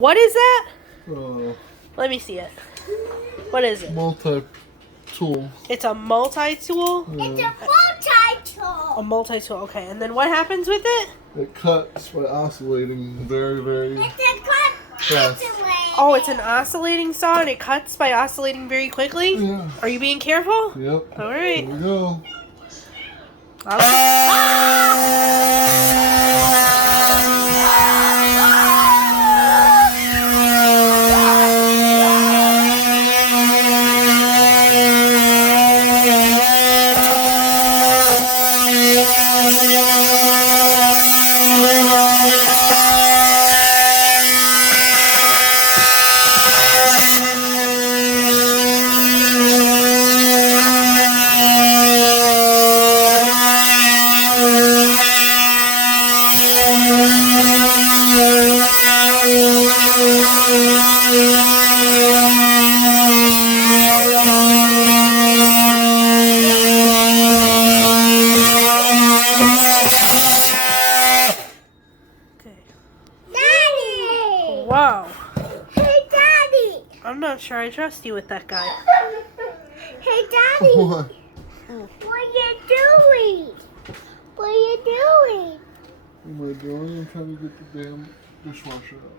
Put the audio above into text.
What is that? Uh, Let me see it. What is it? Multi-tool. It's a multi-tool? Yeah. It's a multi-tool. A multi-tool, okay. And then what happens with it? It cuts by oscillating very, very It's a cut. fast. Oh, it's an oscillating saw and it cuts by oscillating very quickly? Yeah. Are you being careful? Yep. All right. Here we go. Okay. Daddy. Wow. Hey, Daddy. I'm not sure I trust you with that guy. Hey, Daddy. What? What are you doing? What are you doing? What am I doing? I'm trying to get the damn dishwasher out.